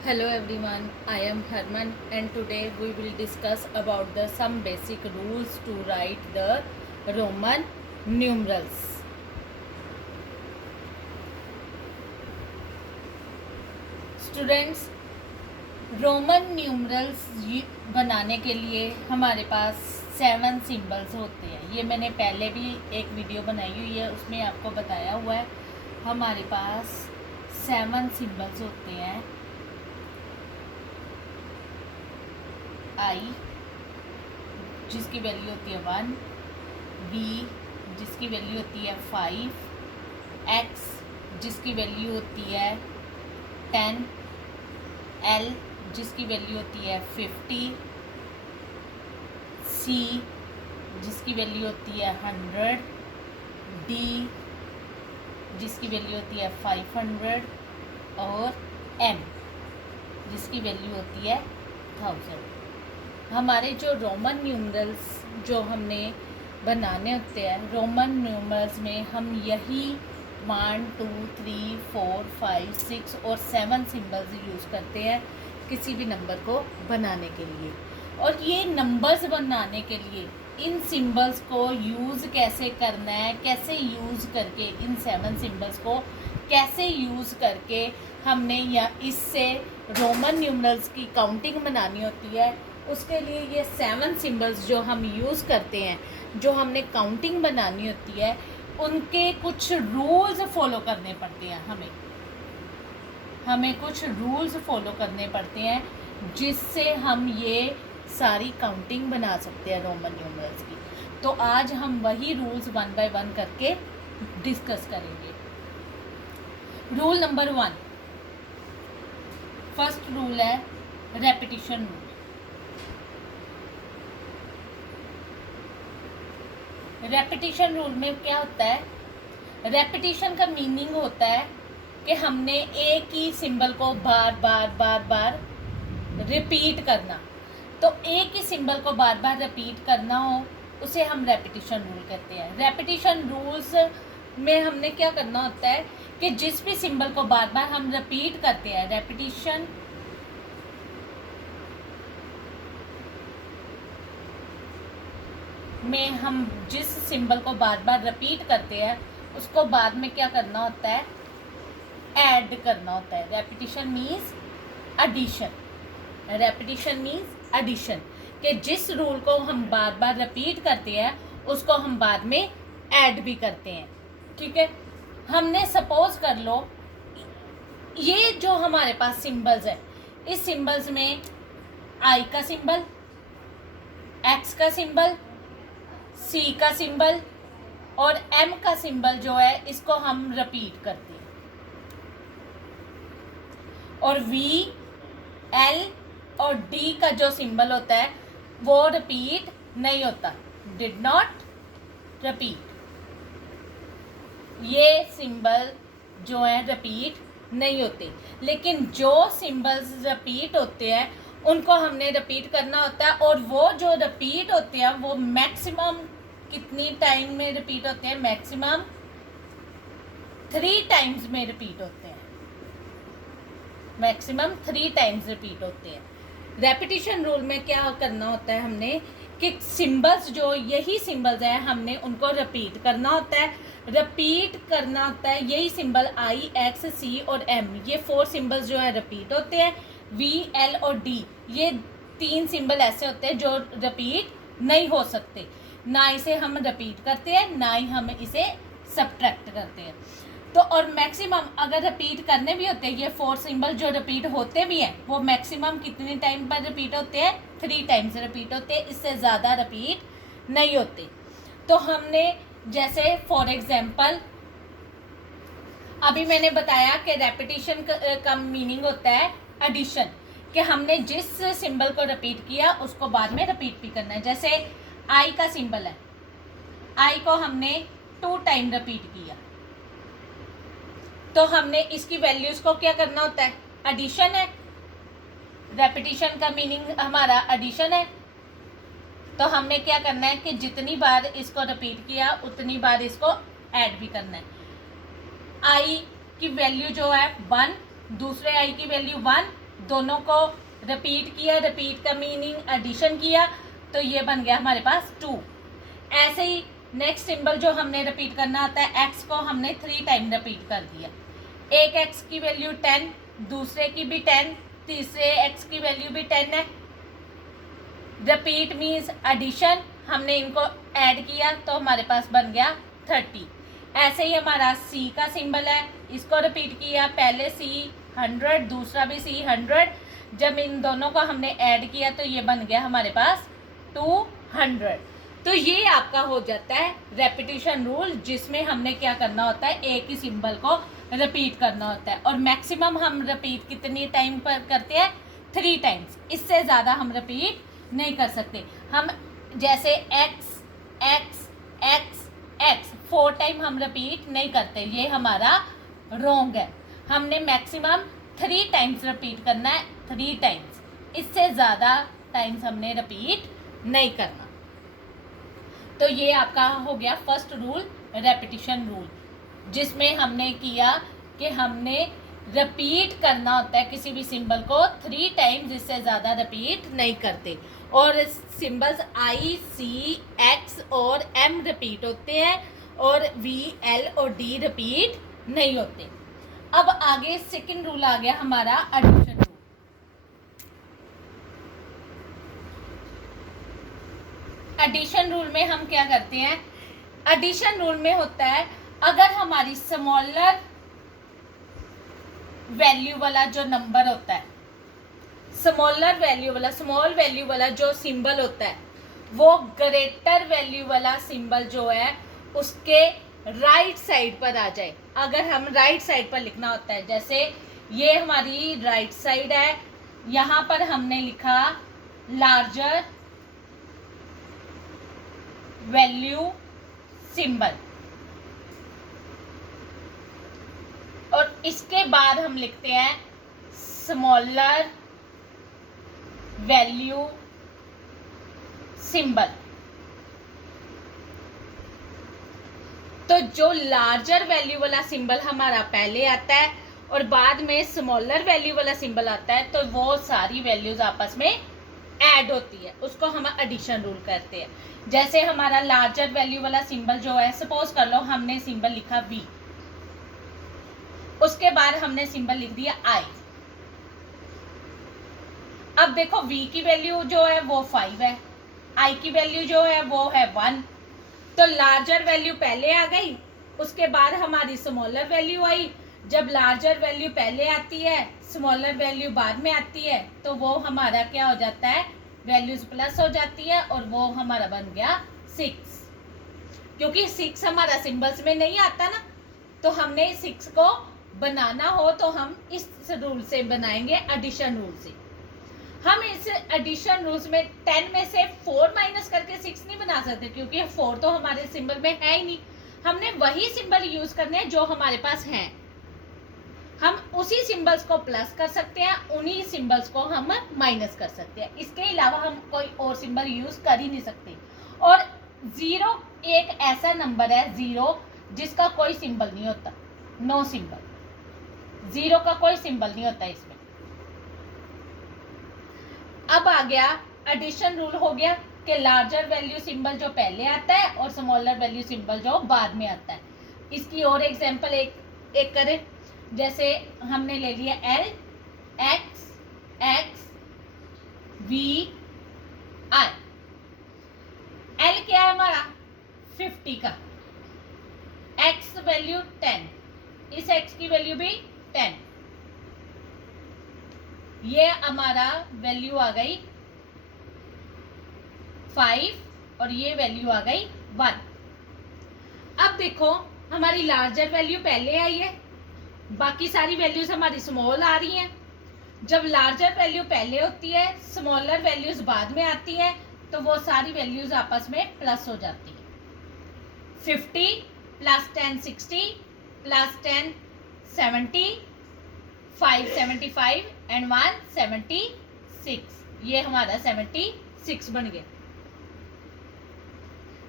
Hello everyone, I am Herman and today we will discuss about the some basic rules to write the Roman numerals. Students, Roman numerals बनाने के लिए हमारे पास 7 symbols होते हैं। ये मैंने पहले भी एक वीडियो बनाई हुई है, उसमें आपको बताया हुआ है। हमारे पास 7 सिंबल्स होते हैं। आई जिसकी वैल्यू होती है 1, बी जिसकी वैल्यू होती है 5, एक्स जिसकी वैल्यू होती है 10, एल जिसकी वैल्यू होती है 50, सी जिसकी वैल्यू होती है 100, डी जिसकी वैल्यू होती है 500 और एम जिसकी वैल्यू होती है 1000। हमारे जो रोमन न्यूमरल्स जो हमने बनाने होते हैं, रोमन न्यूमरल्स में हम यही 1, 2, 3, 4, 5, 6 और 7 सिंबल्स यूज़ करते हैं किसी भी नंबर को बनाने के लिए। और ये नंबर्स बनाने के लिए इन सिंबल्स को यूज़ कैसे करना है, कैसे यूज़ करके इन 7 सिंबल्स को कैसे यूज़ करके हमने या इससे रोमन न्यूमरल्स की काउंटिंग बनानी होती है, उसके लिए ये 7 सिंबल्स जो हम यूज़ करते हैं, जो हमने काउंटिंग बनानी होती है, उनके कुछ रूल्स फॉलो करने पड़ते हैं। हमें कुछ रूल्स फॉलो करने पड़ते हैं जिससे हम ये सारी काउंटिंग बना सकते हैं रोमन न्यूमरल्स की। तो आज हम वही रूल्स 1 बाय 1 करके डिस्कस करेंगे। रूल नंबर 1, फर्स्ट रूल है रेपिटिशन रूल। रेपिटिशन रूल में क्या होता है? रेपिटिशन का मीनिंग होता है कि हमने एक ही सिंबल को बार बार रिपीट करना। तो एक ही सिंबल को बार बार रिपीट करना हो, उसे हम रेपिटिशन रूल कहते हैं। रेपिटिशन रूल्स में हमने क्या करना होता है कि जिस भी सिंबल को बार बार हम रिपीट करते हैं, रेपिटिशन में हम जिस सिंबल को बार बार रिपीट करते हैं उसको बाद में क्या करना होता है? ऐड करना होता है। Repetition means addition. Repetition means addition, कि जिस रूल को हम बार बार रिपीट करते हैं उसको हम बाद में ऐड भी करते हैं। ठीक है, हमने सपोज कर लो ये जो हमारे पास सिंबल्स है, इस सिंबल्स में आई का सिंबल, एक्स का सिंबल, सी का सिंबल और एम का सिंबल जो है इसको हम रिपीट करते हैं। और वी, एल और डी का जो सिंबल होता है वो रिपीट नहीं होता, डिड नॉट रिपीट। ये सिंबल जो है रिपीट नहीं होते, लेकिन जो सिंबल्स रिपीट होते हैं उनको हमने रिपीट करना होता है। और वो जो रिपीट होते हैं वो मैक्सिमम कितनी टाइम में रिपीट होते हैं? मैक्सिमम 3 टाइम्स में रिपीट होते हैं। मैक्सिमम 3 टाइम्स रिपीट होते हैं। रेपिटिशन रूल में क्या करना होता है हमने कि सिंबल्स जो यही सिंबल्स हैं हमने उनको रिपीट करना होता है। रिपीट करना होता है यही सिंबल आई, एक्स, सी और एम, ये 4 सिंबल्स जो है रिपीट होते हैं। वी, एल और डी, ये 3 सिंबल ऐसे होते हैं जो रिपीट नहीं हो सकते। ना इसे हम रिपीट करते हैं, ना ही हम इसे सब्ट्रैक्ट करते हैं। तो और मैक्सिमम अगर रिपीट करने भी होते हैं, ये 4 सिंबल जो रिपीट होते भी हैं वो मैक्सिमम कितने टाइम पर रिपीट होते हैं? 3 टाइम्स रिपीट होते हैं, इससे ज़्यादा रिपीट नहीं होते। तो हमने जैसे फॉर एग्जांपल अभी मैंने बताया कि रेपिटिशन का मीनिंग होता है एडिशन, कि हमने जिस सिंबल को रिपीट किया उसको बाद में रिपीट भी करना है। जैसे आई का सिंबल है, आई को हमने 2 टाइम रिपीट किया, तो हमने इसकी वैल्यूज को क्या करना होता है? एडिशन है। रेपिटिशन का मीनिंग हमारा एडिशन है। तो हमने क्या करना है कि जितनी बार इसको रिपीट किया उतनी बार इसको ऐड भी करना है। आई की वैल्यू जो है 1, दूसरे आई की वैल्यू 1, दोनों को रिपीट किया, रिपीट का मीनिंग एडिशन किया, तो ये बन गया हमारे पास 2। ऐसे ही नेक्स्ट सिंबल जो हमने रिपीट करना आता है, एक्स को हमने 3 टाइम रिपीट कर दिया। एक एक्स की वैल्यू 10, दूसरे की भी 10, तीसरे एक्स की वैल्यू भी 10 है। रिपीट मीन्स एडिशन, हमने इनको ऐड किया तो हमारे पास बन गया 30। ऐसे ही हमारा सी का सिंबल है, इसको रिपीट किया, पहले सी 100, दूसरा भी सी 100, जब इन दोनों को हमने ऐड किया तो ये बन गया हमारे पास 200। तो ये आपका हो जाता है रेपिटेशन रूल, जिसमें हमने क्या करना होता है, एक ही सिंबल को रिपीट करना होता है। और मैक्सिमम हम रिपीट कितनी टाइम पर करते हैं, 3 टाइम्स, इससे ज़्यादा हम रिपीट नहीं कर सकते। हम जैसे x x x x 4 time हम रिपीट नहीं करते, ये हमारा रॉन्ग है। हमने मैक्सिमम 3 टाइम्स रिपीट करना है, 3 टाइम्स, इससे ज़्यादा टाइम्स हमने रिपीट नहीं करना। तो ये आपका हो गया फर्स्ट रूल, रेपिटिशन रूल, जिसमें हमने किया कि हमने रिपीट करना होता है किसी भी सिंबल को 3 टाइम्स, इससे ज़्यादा रिपीट नहीं करते। और सिंबल्स आई, सी, एक्स और एम रिपीट होते हैं, और वी, एल और डी रिपीट नहीं होते। अब आगे सेकंड रूल आ गया हमारा एडिशन रूल। एडिशन रूल में हम क्या करते हैं, एडिशन रूल में होता है अगर हमारी स्मॉलर वैल्यू वाला जो नंबर होता है, स्मॉलर वैल्यू वाला, स्मॉल वैल्यू वाला जो सिंबल होता है, वो ग्रेटर वैल्यू वाला सिंबल जो है उसके राइट साइड पर आ जाए। अगर हम राइट साइड पर लिखना होता है, जैसे ये हमारी राइट साइड है, यहाँ पर हमने लिखा लार्जर वैल्यू सिंबल, और इसके बाद हम लिखते हैं स्मॉलर वैल्यू सिंबल। तो जो लार्जर वैल्यू वाला सिंबल हमारा पहले आता है और बाद में स्मॉलर वैल्यू वाला सिंबल आता है, तो वो सारी वैल्यूज आपस में ऐड होती है, उसको हम एडिशन रूल कहते हैं। जैसे हमारा लार्जर वैल्यू वाला सिंबल जो है, सपोज कर लो हमने सिंबल लिखा वी, उसके बाद हमने सिंबल लिख दिया आई। अब देखो वी की वैल्यू जो है वो 5 है, आई की वैल्यू जो है वो है 1, तो लार्जर वैल्यू पहले आ गई, उसके बाद हमारी स्मॉलर वैल्यू आई। जब लार्जर वैल्यू पहले आती है, स्मॉलर वैल्यू बाद में आती है, तो वो हमारा क्या हो जाता है, वैल्यूज प्लस हो जाती है, और वो हमारा बन गया 6। क्योंकि 6 हमारा सिंबल्स में नहीं आता ना, तो हमने 6 को बनाना हो तो हम इस रूल से बनाएंगे, एडिशन रूल से। हम इस एडिशन रूल्स में 10 में से 4 माइनस करके 6 नहीं बना सकते, क्योंकि 4 तो हमारे सिंबल में है ही नहीं। हमने वही सिंबल यूज करने हैं जो हमारे पास हैं। हम उसी सिंबल्स को प्लस कर सकते हैं, उन्हीं सिंबल्स को हम माइनस कर सकते हैं, इसके अलावा हम कोई और सिंबल यूज कर ही नहीं सकते। और 0 एक ऐसा नंबर है, 0 जिसका कोई सिंबल नहीं होता, नो सिंबल, 0 का कोई सिंबल नहीं होता इसमें। अब आ गया एडिशन रूल, हो गया कि लार्जर वैल्यू सिंबल जो पहले आता है और स्मॉलर वैल्यू सिंबल जो बाद में आता है। इसकी और एग्जांपल एक करें, जैसे हमने ले लिया L, X X V I. L क्या है हमारा 50 का, एक्स वैल्यू 10, इस एक्स की वैल्यू भी 10, ये हमारा वैल्यू आ गई 5 और ये वैल्यू आ गई 1। अब देखो हमारी लार्जर वैल्यू पहले आई है, बाकी सारी वैल्यूज हमारी स्मॉल आ रही हैं। जब लार्जर वैल्यू पहले होती है, स्मॉलर वैल्यूज बाद में आती है, तो वो सारी वैल्यूज आपस में प्लस हो जाती है। 50 प्लस 10 60 प्लस 10 70, 5 75 एंड 1 76, ये हमारा 76 बन गया।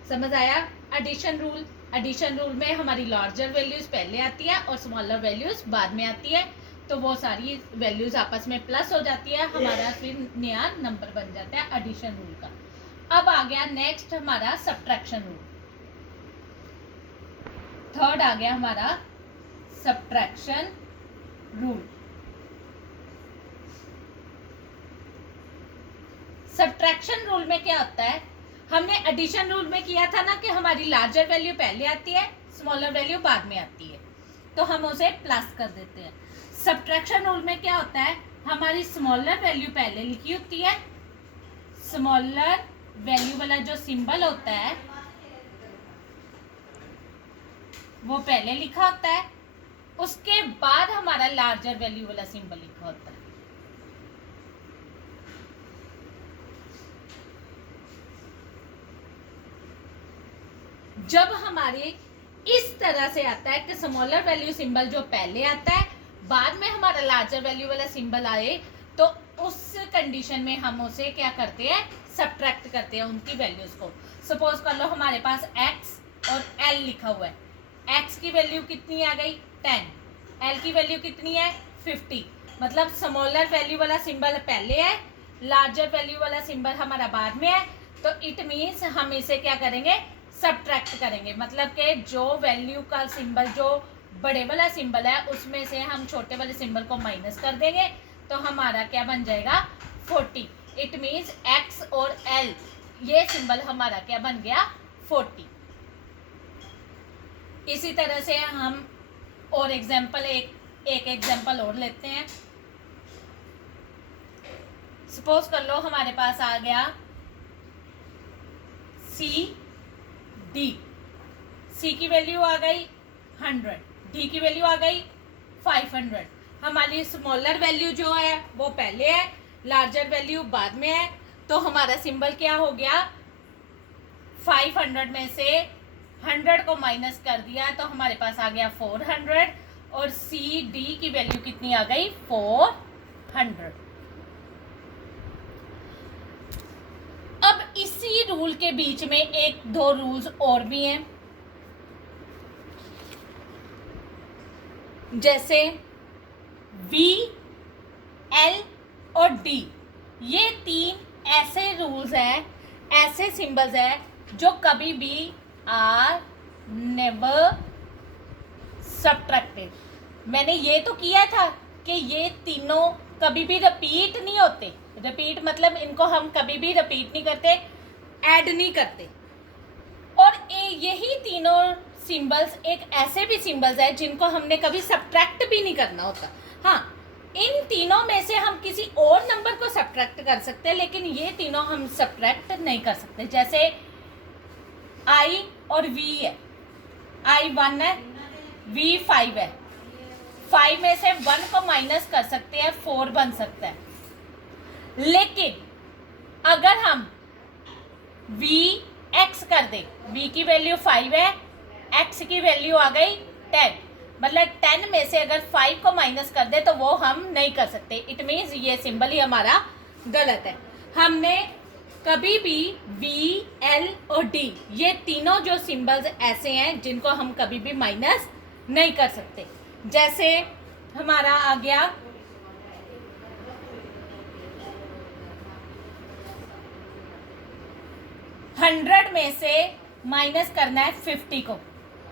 समझ आया एडिशन रूल? एडिशन रूल में हमारी लार्जर वैल्यूज पहले आती है और स्मॉलर वैल्यूज बाद में आती है। तो वो सारी वैल्यूज आपस में प्लस हो जाती है, हमारा फिर नया नंबर बन जाता है एडिशन रूल का। अब आ गया नेक्स्ट हमारा सब्ट्रैक्शन रूल। थर्ड आ गया हमारा सब्ट्रैक्शन रूल। सब्ट्रैक्शन रूल में क्या होता है, हमने एडिशन रूल में किया था ना कि हमारी लार्जर वैल्यू पहले आती है, स्मॉलर वैल्यू बाद में आती है, तो हम उसे प्लस कर देते हैं। सब्ट्रैक्शन रूल में क्या होता है, हमारी स्मॉलर वैल्यू पहले लिखी होती है, स्मॉलर वैल्यू वाला जो सिंबल होता है वो पहले लिखा होता है, उसके बाद हमारा लार्जर वैल्यू वाला सिंबल लिखा होता है। जब हमारे इस तरह से आता है कि स्मॉलर वैल्यू सिंबल जो पहले आता है, बाद में हमारा लार्जर वैल्यू वाला सिंबल आए, तो उस कंडीशन में हम उसे क्या करते हैं, सब्ट्रैक्ट करते हैं उनकी वैल्यूज को। सपोज कर लो हमारे पास x और l लिखा हुआ है, x की वैल्यू कितनी आ गई 10, l की वैल्यू कितनी है 50, मतलब स्मॉलर वैल्यू वाला सिंबल पहले है, लार्जर वैल्यू वाला सिंबल हमारा बाद में है, तो इट मीन्स हम इसे क्या करेंगे, सब्ट्रैक्ट करेंगे। मतलब कि जो वैल्यू का सिंबल जो बड़े वाला सिंबल है उसमें से हम छोटे वाले सिंबल को माइनस कर देंगे, तो हमारा क्या बन जाएगा 40। इट मीन्स x और l ये सिंबल हमारा क्या बन गया 40। इसी तरह से हम और एग्जाम्पल एक एग्जाम्पल और लेते हैं। सपोज कर लो हमारे पास आ गया C की वैल्यू आ गई 100, D की वैल्यू आ गई 500। हमारी स्मॉलर वैल्यू जो है वो पहले है, लार्जर वैल्यू बाद में है, तो हमारा सिंबल क्या हो गया 500 में से 100 को माइनस कर दिया तो हमारे पास आ गया 400, और D की वैल्यू कितनी आ गई 400। अब इसी रूल के बीच में एक दो रूल्स और भी हैं, जैसे V, L और D, ये तीन ऐसे रूल्स हैं, ऐसे सिंबल्स हैं जो कभी भी आर नेवर सब्ट्रैक्टेड। मैंने ये तो किया था कि ये तीनों कभी भी रिपीट नहीं होते, रिपीट मतलब इनको हम कभी भी रिपीट नहीं करते, ऐड नहीं करते। और यही तीनों सिंबल्स एक ऐसे भी सिंबल्स है जिनको हमने कभी सब्ट्रैक्ट भी नहीं करना होता। हाँ, इन तीनों में से हम किसी और नंबर को सब्ट्रैक्ट कर सकते हैं, लेकिन ये तीनों हम सब्ट्रैक्ट नहीं कर सकते। जैसे I और V है, I 1 है, V 5 है, 5 में से 1 को माइनस कर सकते हैं, 4 बन सकता है। लेकिन अगर हम V x कर दें, V की वैल्यू 5 है, x की वैल्यू आ गई 10, मतलब 10 में से अगर 5 को माइनस कर दे तो वो हम नहीं कर सकते। इट मीन्स ये सिंबल ही हमारा गलत है। हमने कभी भी V, L और D ये तीनों जो सिंबल्स ऐसे हैं जिनको हम कभी भी माइनस नहीं कर सकते। जैसे हमारा आ गया 100 में से माइनस करना है 50 को,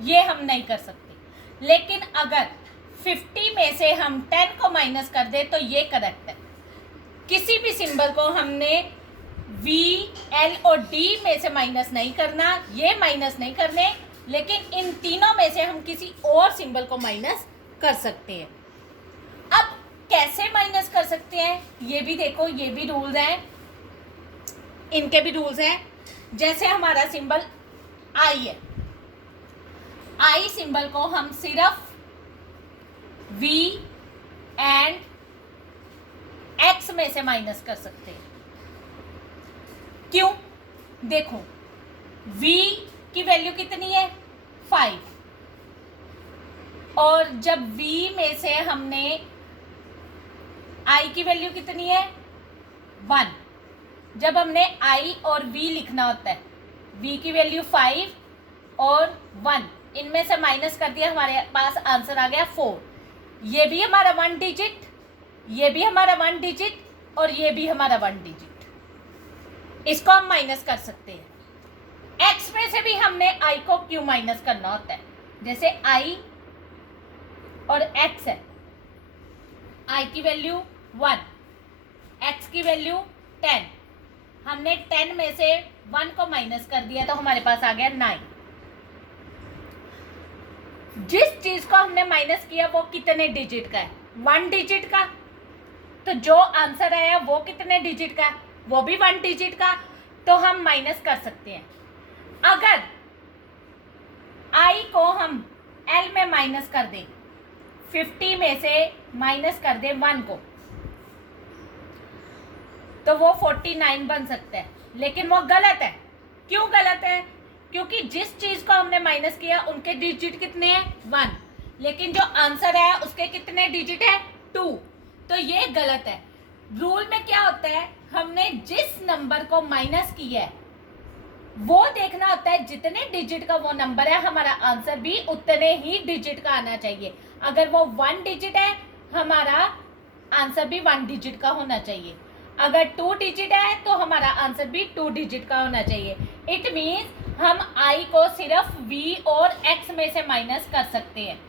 ये हम नहीं कर सकते। लेकिन अगर 50 में से हम 10 को माइनस कर दे तो ये करेक्ट है। किसी भी सिंबल को हमने V, L और D में से माइनस नहीं करना, ये माइनस नहीं करने, लेकिन इन तीनों में से हम किसी और सिंबल को माइनस कर सकते हैं। अब कैसे माइनस कर सकते हैं ये भी देखो, ये भी रूल्स हैं, इनके भी रूल्स हैं। जैसे हमारा सिंबल I है, I सिंबल को हम सिर्फ V एंड X में से माइनस कर सकते हैं। क्यों? देखो, V की वैल्यू कितनी है 5, और जब V में से हमने I की वैल्यू कितनी है 1, जब हमने I और V लिखना होता है, V की वैल्यू 5 और 1, इनमें से माइनस कर दिया, हमारे पास आंसर आ गया 4। ये भी हमारा 1 डिजिट, ये भी हमारा 1 डिजिट और ये भी हमारा 1 डिजिट। इसको हम माइनस कर सकते हैं। x में से भी हमने i को क्यों माइनस करना होता है? जैसे i और x है, i की वैल्यू 1, x की वैल्यू 10। हमने 10 में से 1 को माइनस कर दिया तो हमारे पास आ गया 9। जिस चीज को हमने माइनस किया वो कितने डिजिट का है? 1 डिजिट का। तो जो आंसर आया वो कितने डिजिट का? वो भी 1 डिजिट का। तो हम माइनस कर सकते हैं। अगर i को हम l में माइनस कर दें, 50 में से माइनस कर दें 1 को, तो वो 49 बन सकता है। लेकिन वो गलत है। क्यों गलत है? क्योंकि जिस चीज को हमने माइनस किया उनके डिजिट कितने हैं? 1। लेकिन जो आंसर है उसके कितने डिजिट है? 2। तो ये गलत है। रूल में क्या होता है, हमने जिस नंबर को माइनस किया है वो देखना होता है, जितने डिजिट का वो नंबर है हमारा आंसर भी उतने ही डिजिट का आना चाहिए। अगर वो 1 डिजिट है हमारा आंसर भी 1 डिजिट का होना चाहिए। अगर 2 डिजिट है तो हमारा आंसर भी 2 डिजिट का होना चाहिए। इट मीन्स हम i को सिर्फ v और x में से माइनस कर सकते हैं,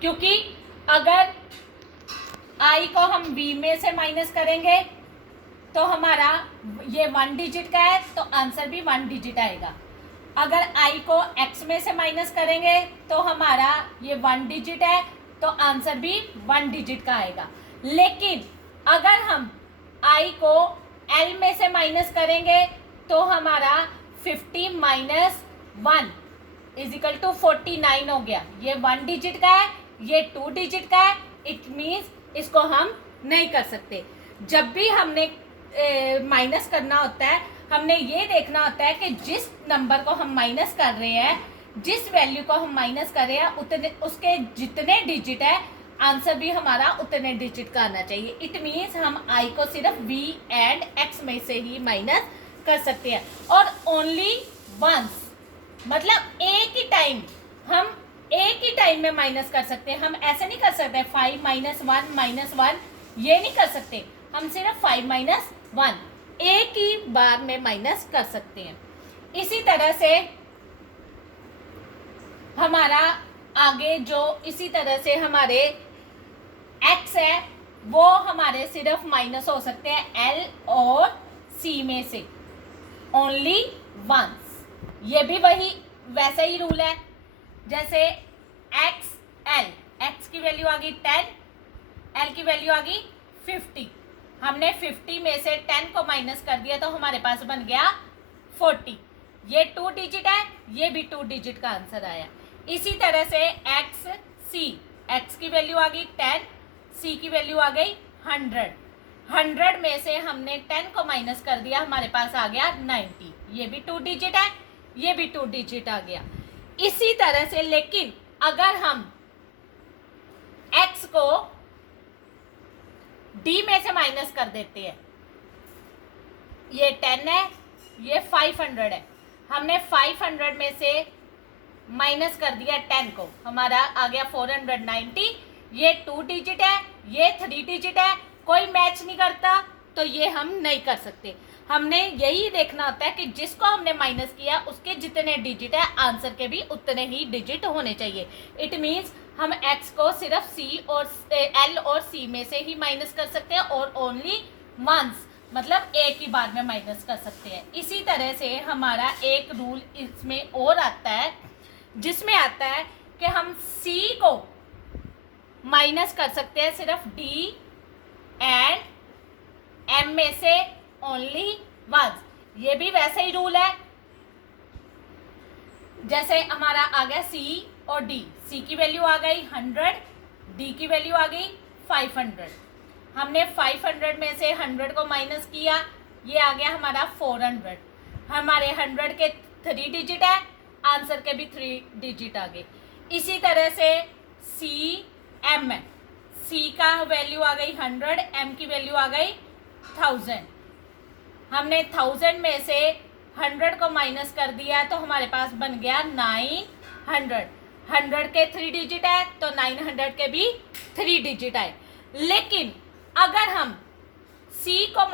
क्योंकि अगर i को हम v में से माइनस करेंगे तो हमारा ये 1 डिजिट का है तो आंसर भी 1 डिजिट आएगा। अगर i को x में से माइनस करेंगे तो हमारा ये 1 डिजिट है तो आंसर भी 1 डिजिट का आएगा। लेकिन अगर हम i को l में से माइनस करेंगे तो हमारा 50 माइनस 1 इजिकल टू 49 हो गया। ये 1 डिजिट का है, ये 2 डिजिट का है। इट मीन्स इसको हम नहीं कर सकते। जब भी हमने माइनस करना होता है हमने ये देखना होता है कि जिस नंबर को हम माइनस कर रहे हैं, जिस वैल्यू को हम माइनस कर रहे हैं उतने उसके जितने डिजिट है आंसर भी हमारा उतने डिजिट का आना चाहिए। इट मीन्स हम i को सिर्फ v एंड x में से ही माइनस कर सकते हैं और ओनली वंस, मतलब एक ही टाइम, हम एक ही टाइम में माइनस कर सकते हैं। हम ऐसे नहीं कर सकते 5 माइनस 1 माइनस 1, ये नहीं कर सकते। हम सिर्फ 5 माइनस 1 एक ही बार में माइनस कर सकते हैं। इसी तरह से हमारा आगे जो इसी तरह से हमारे x है वो हमारे सिर्फ माइनस हो सकते हैं l और c में से ओनली वंस। ये भी वही वैसा ही रूल है जैसे x l, x की वैल्यू आ गई 10, l की वैल्यू आ गई 50। हमने 50 में से 10 को माइनस कर दिया तो हमारे पास बन गया 40। ये 2 डिजिट है, ये भी 2 डिजिट का आंसर आया। इसी तरह से x c, x की वैल्यू आ गई 10, c की वैल्यू आ गई 100। 100 में से हमने 10 को माइनस कर दिया, हमारे पास आ गया 90। ये भी 2 डिजिट है, ये भी 2 डिजिट आ गया। इसी तरह से लेकिन अगर हम x को d में से माइनस कर देते हैं, ये 10 है, ये 500 है, हमने 500 में से माइनस कर दिया 10 को, हमारा आ गया 490। ये 2 डिजिट है, ये 3 डिजिट है, कोई मैच नहीं करता तो ये हम नहीं कर सकते। हमने यही देखना होता है कि जिसको हमने माइनस किया उसके जितने डिजिट है आंसर के भी उतने ही डिजिट होने चाहिए। इट मीन्स हम x को सिर्फ c और l और c में से ही माइनस कर सकते हैं और ओनली वंस, मतलब एक ही बार में माइनस कर सकते हैं। इसी तरह से हमारा एक रूल इसमें और आता है जिसमें आता है कि हम c को माइनस कर सकते हैं सिर्फ d एंड m में से ओनली वंस। ये भी वैसे ही रूल है जैसे हमारा आ गया c और d, c की वैल्यू आ गई 100, d की वैल्यू आ गई 500। हमने 500 में से 100 को माइनस किया, ये आ गया हमारा 400। हमारे 100 के 3 डिजिट है, आंसर के भी 3 डिजिट आ गए। इसी तरह से c m है, c का वैल्यू आ गई 100, m की वैल्यू आ गई 1000। हमने 1000 में से 100 को माइनस कर दिया तो हमारे पास बन गया 900। 100 के 3 डिजिट है तो 900 के भी 3 डिजिट आए। लेकिन अगर हम C को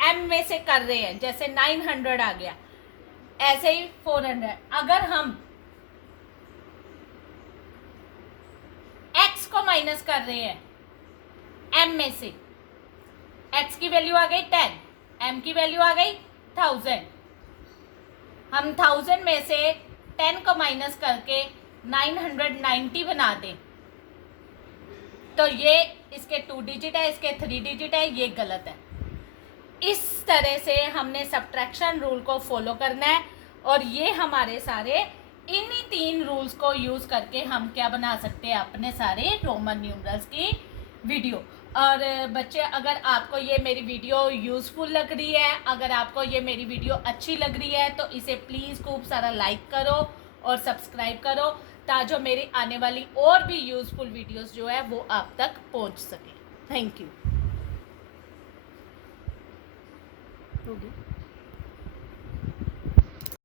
-M में से कर रहे हैं, जैसे 900 आ गया, ऐसे ही 400, अगर हम X को माइनस कर रहे हैं M में से, X की वैल्यू आ गई 10, M की वैल्यू आ गई 1000, हम 1000 में से 10 को माइनस करके 990 बना दें, तो ये इसके 2 डिजिट है, इसके 3 डिजिट है, ये गलत है। इस तरह से हमने सब्ट्रैक्शन रूल को फॉलो करना है, और ये हमारे सारे इन्हीं 3 रूल्स को यूज़ करके हम क्या बना सकते हैं, अपने सारे रोमन न्यूमरल्स की वीडियो। और बच्चे, अगर आपको ये मेरी वीडियो यूज़फुल लग रही है, अगर आपको ये मेरी वीडियो अच्छी लग रही है, तो इसे प्लीज़ खूब सारा लाइक करो और सब्सक्राइब करो, ताकि मेरी आने वाली और भी यूज़फुल वीडियोस जो है वो आप तक पहुंच सके। Thank you.